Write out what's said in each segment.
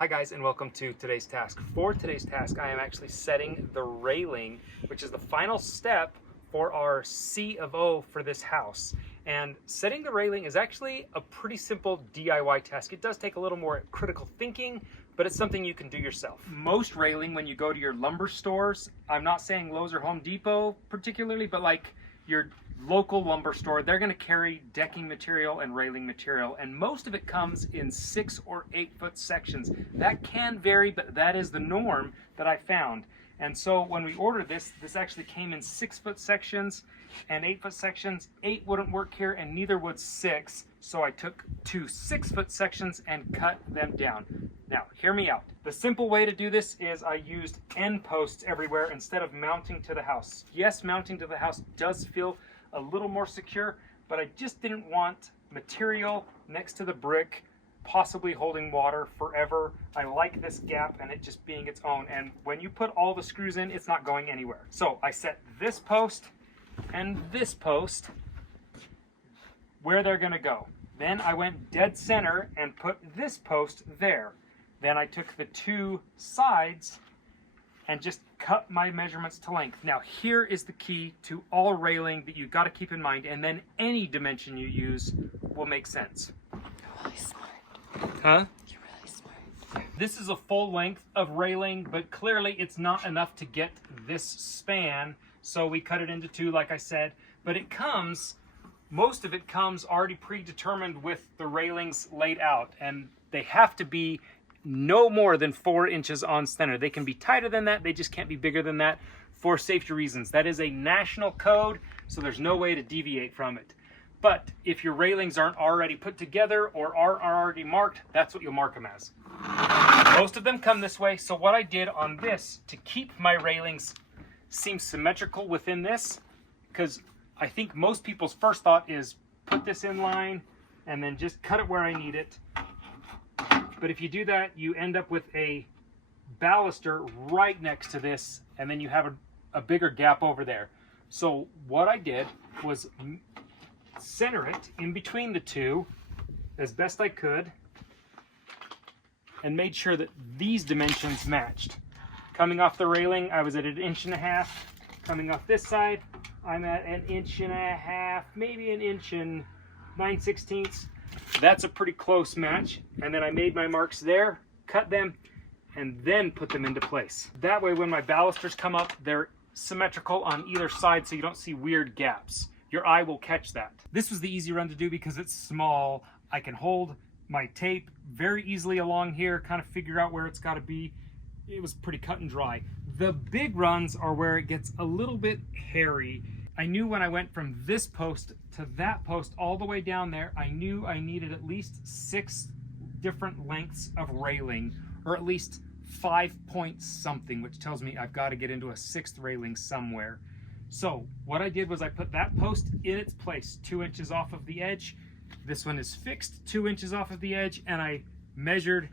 Hi guys, and welcome to today's task. For today's task, I am actually setting the railing, which is the final step for our C of O for this house. And setting the railing is actually a pretty simple DIY task. It does take a little more critical thinking, but it's something you can do yourself. Most railing, when you go to your lumber stores, I'm not saying Lowe's or Home Depot particularly, but like your local lumber store, they're going to carry decking material and railing material, and most of it comes in 6 or 8 foot sections. That can vary, but that is the norm that I found. And so when we ordered this actually came in 6 foot sections and 8 foot sections. 8 wouldn't work here and neither would 6, so I took 2 6 foot sections and cut them down. Now hear me out. The simple way to do this is I used end posts everywhere instead of mounting to the house. Yes, mounting to the house does feel a little more secure, but I just didn't want material next to the brick possibly holding water forever. I like this gap and it just being its own, and when you put all the screws in, it's not going anywhere. So I set this post and this post where they're gonna go. Then I went dead center and put this post there. Then I took the 2 sides and just cut my measurements to length. Now here is the key to all railing that you've got to keep in mind, and then any dimension you use will make sense. You're really smart. Huh? You're really smart. This is a full length of railing, but clearly it's not enough to get this span, so we cut it into 2 like I said, but it comes, most of it comes already predetermined with the railings laid out, and they have to be no more than 4 inches on center. They can be tighter than that, they just can't be bigger than that for safety reasons. That is a national code, so there's no way to deviate from it. But if your railings aren't already put together or are already marked, that's what you'll mark them as. Most of them come this way, so what I did on this to keep my railings seem symmetrical within this, because I think most people's first thought is put this in line and then just cut it where I need it. But if you do that, you end up with a baluster right next to this, and then you have a bigger gap over there. So what I did was center it in between the two as best I could, and made sure that these dimensions matched. Coming off the railing, I was at 1.5 inches. Coming off this side, I'm at 1.5 inches, maybe 1 inch and 9/16. That's a pretty close match. And then I made my marks there, cut them, and then put them into place. That way when my balusters come up, they're symmetrical on either side so you don't see weird gaps. Your eye will catch that. This was the easy run to do because it's small. I can hold my tape very easily along here, kind of figure out where it's got to be. It was pretty cut and dry. The big runs are where it gets a little bit hairy. I knew when I went from this post to that post all the way down there, I knew I needed at least 6 different lengths of railing, or at least 5 point something, which tells me I've got to get into a 6th railing somewhere. So what I did was I put that post in its place, 2 inches off of the edge. This one is fixed 2 inches off of the edge, and I measured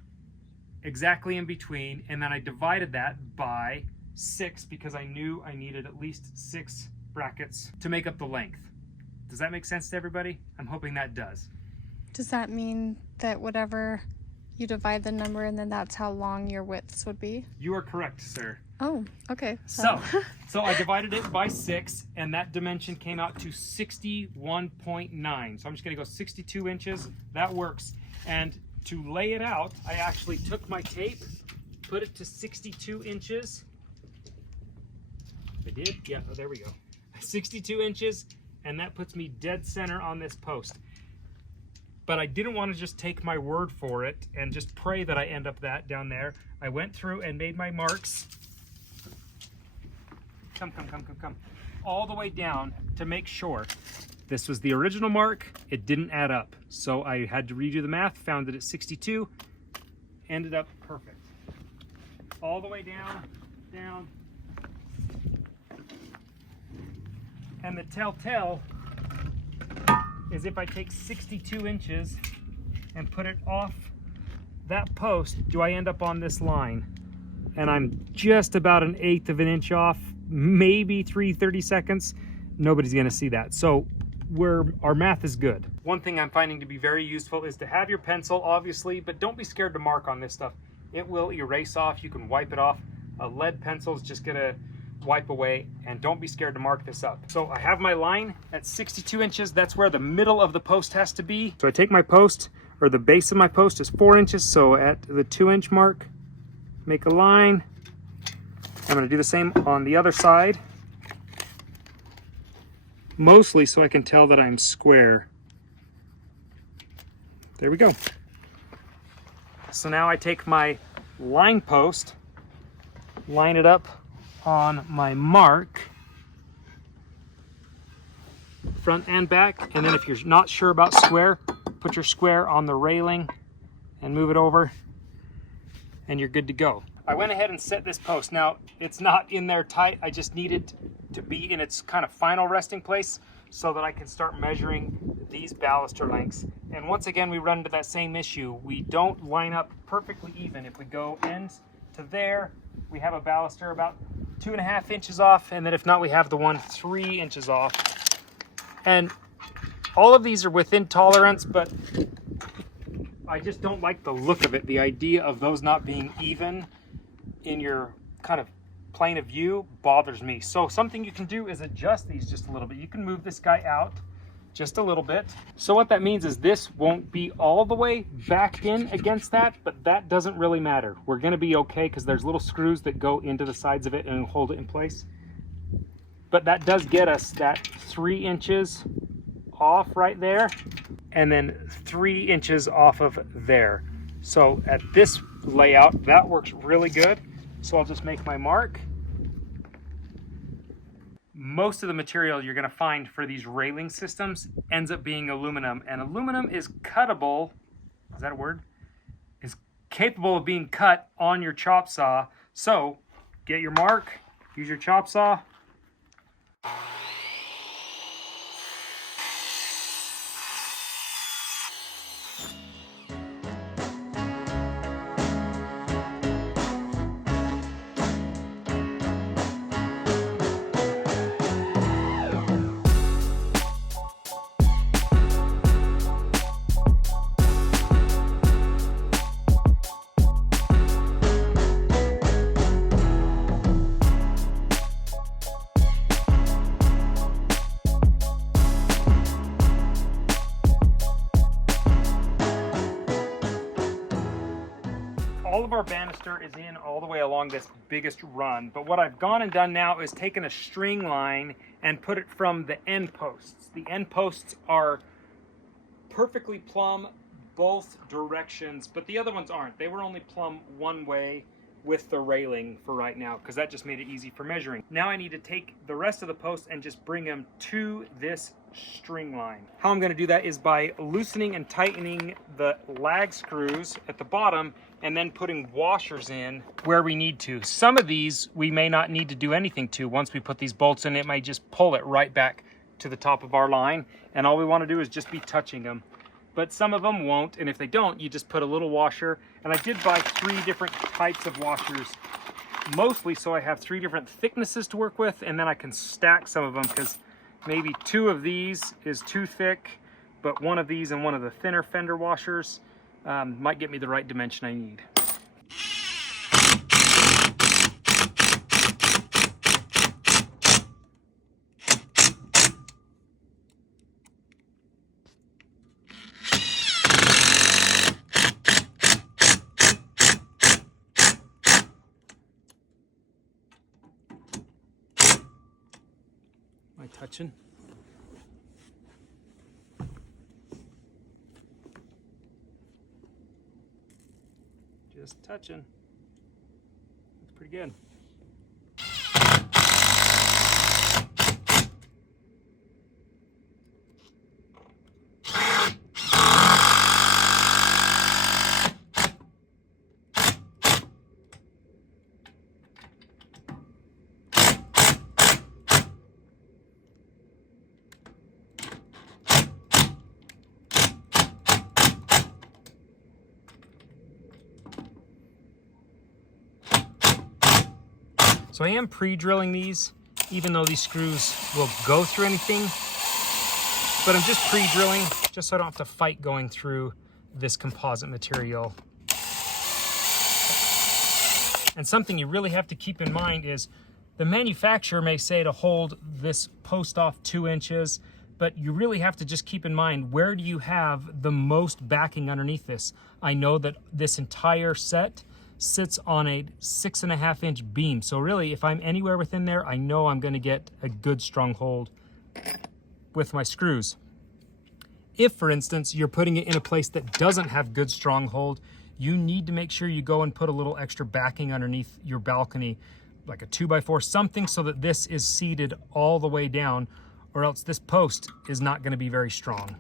exactly in between, and then I divided that by 6 because I knew I needed at least 6 brackets to make up the length. Does that make sense to everybody? I'm hoping that does. Does that mean that whatever you divide the number and then that's how long your widths would be? You are correct, sir. Oh, okay. So I divided it by 6, and that dimension came out to 61.9. So I'm just gonna go 62 inches, that works. And to lay it out, I actually took my tape, put it to 62 inches. I did? Yeah, oh, there we go. 62 inches, and that puts me dead center on this post. But I didn't want to just take my word for it and just pray that I end up that down there. I went through and made my marks. Come. All the way down to make sure. This was the original mark. It didn't add up. So I had to redo the math, found that it's 62, ended up perfect. All the way down. And the telltale is if I take 62 inches and put it off that post, do I end up on this line? And I'm just about 1/8 of an inch off, maybe 3/32. Nobody's gonna see that. So our math is good. One thing I'm finding to be very useful is to have your pencil, obviously, but don't be scared to mark on this stuff. It will erase off, you can wipe it off. A lead pencil is just gonna wipe away, and don't be scared to mark this up. So I have my line at 62 inches. That's where the middle of the post has to be. So I take my post, or the base of my post is 4 inches. So at the 2 inch mark, make a line. I'm gonna do the same on the other side. Mostly so I can tell that I'm square. There we go. So now I take my line post, line it up on my mark, front and back, and then if you're not sure about square, put your square on the railing and move it over, and you're good to go. I went ahead and set this post. Now, it's not in there tight. I just need it to be in its kind of final resting place so that I can start measuring these baluster lengths. And once again, we run into that same issue. We don't line up perfectly even. If we go end to there, we have a baluster about 2.5 inches off, and then if not, we have the one 3 inches off. And all of these are within tolerance, but I just don't like the look of it. The idea of those not being even in your kind of plane of view bothers me. So something you can do is adjust these just a little bit. You can move this guy out just a little bit. So what that means is this won't be all the way back in against that, but that doesn't really matter. We're gonna be okay because there's little screws that go into the sides of it and hold it in place. But that does get us that 3 inches off right there, and then 3 inches off of there. So at this layout, that works really good. So I'll just make my mark. Most of the material you're going to find for these railing systems ends up being aluminum, and aluminum is cuttable. Is that a word? Is capable of being cut on your chop saw. So get your mark, use your chop saw. our banister is in all the way along this biggest run, but what I've gone and done now is taken a string line and put it from the end posts. The end posts are perfectly plumb both directions, but the other ones aren't. They were only plumb one way with the railing for right now, because that just made it easy for measuring. Now I need to take the rest of the posts and just bring them to this string line. How I'm going to do that is by loosening and tightening the lag screws at the bottom and then putting washers in where we need to. Some of these we may not need to do anything to. Once we put these bolts in, it might just pull it right back to the top of our line, and all we want to do is just be touching them. But some of them won't, and if they don't, you just put a little washer. And I did buy 3 different types of washers, mostly so I have 3 different thicknesses to work with, and then I can stack some of them, because maybe 2 of these is too thick, but 1 of these and 1 of the thinner fender washers might get me the right dimension I need. Am I touching? Just touching. That's pretty good. So I am pre-drilling these, even though these screws will go through anything, but I'm just pre-drilling just so I don't have to fight going through this composite material. And something you really have to keep in mind is the manufacturer may say to hold this post off 2 inches, but you really have to just keep in mind, where do you have the most backing underneath this? I know that this entire set sits on a 6.5 inch beam. So really, if I'm anywhere within there, I know I'm going to get a good strong hold with my screws. If, for instance, you're putting it in a place that doesn't have good strong hold, you need to make sure you go and put a little extra backing underneath your balcony, like a 2x4, something so that this is seated all the way down, or else this post is not going to be very strong.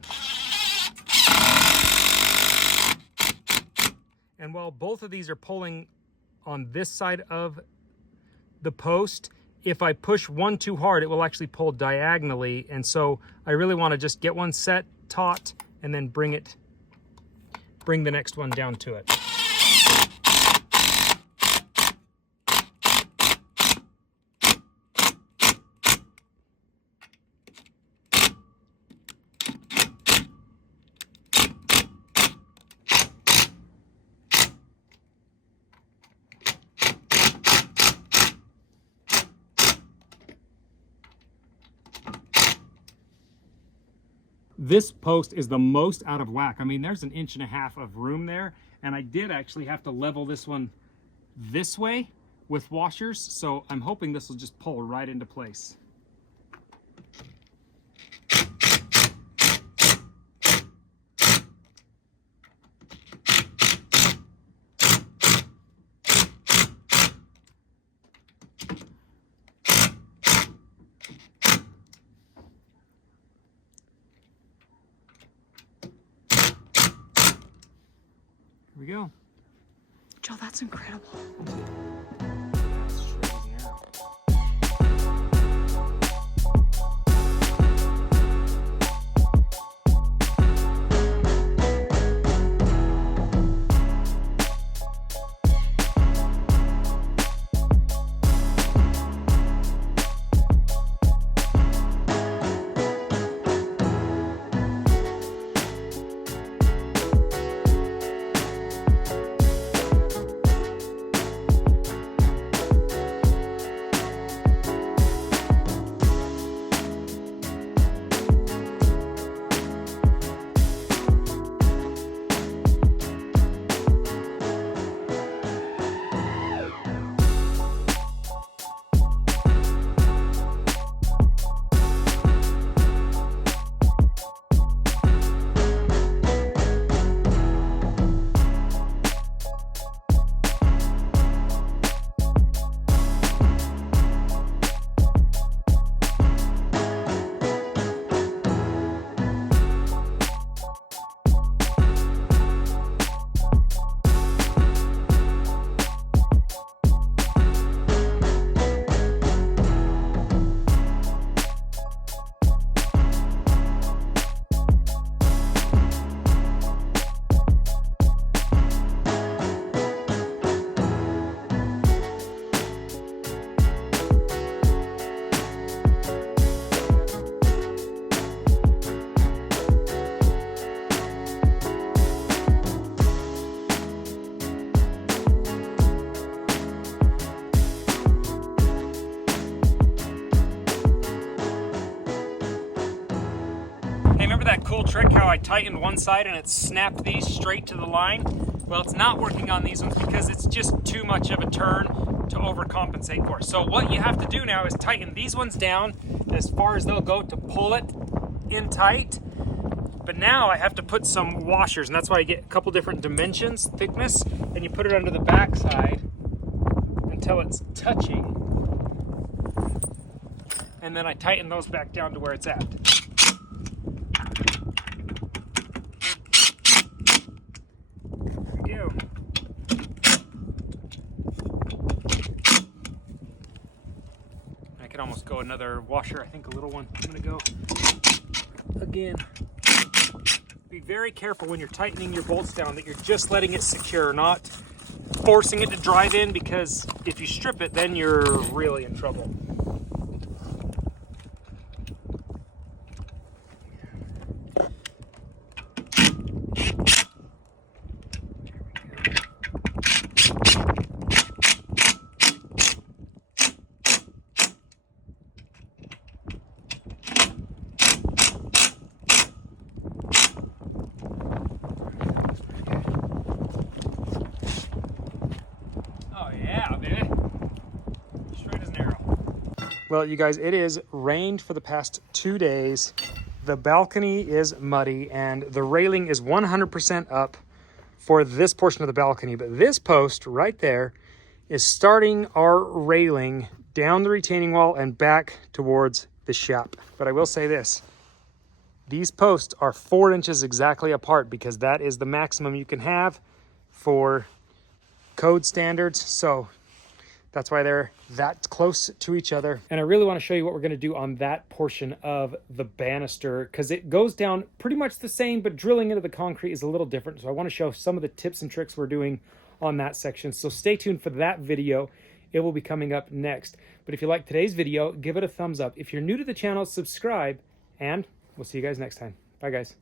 And while both of these are pulling on this side of the post, if I push one too hard, it will actually pull diagonally. And so I really want to just get one set taut and then bring the next one down to it. This post is the most out of whack. I mean, there's 1.5 inches of room there, and I did actually have to level this one this way with washers, so I'm hoping this will just pull right into place. Here we go. Joe, that's incredible. trick how I tightened one side and it snapped these straight to the line. Well, it's not working on these ones because it's just too much of a turn to overcompensate for. So what you have to do now is tighten these ones down as far as they'll go to pull it in tight. But now I have to put some washers, and that's why I get a couple different dimensions, thickness, and you put it under the back side until it's touching. And then I tighten those back down to where it's at. There we go. I could almost go another washer, I think a little one. I'm gonna go again. Be very careful when you're tightening your bolts down that you're just letting it secure, not forcing it to drive in, because if you strip it, then you're really in trouble. Well, you guys, it is rained for the past 2 days. The balcony is muddy and the railing is 100% up for this portion of the balcony. But this post right there is starting our railing down the retaining wall and back towards the shop. But I will say this, these posts are 4 inches exactly apart because that is the maximum you can have for code standards. So that's why they're that close to each other. And I really want to show you what we're going to do on that portion of the banister, because it goes down pretty much the same, but drilling into the concrete is a little different. So I want to show some of the tips and tricks we're doing on that section. So stay tuned for that video. It will be coming up next. But if you like today's video, give it a thumbs up. If you're new to the channel, subscribe, and we'll see you guys next time. Bye, guys.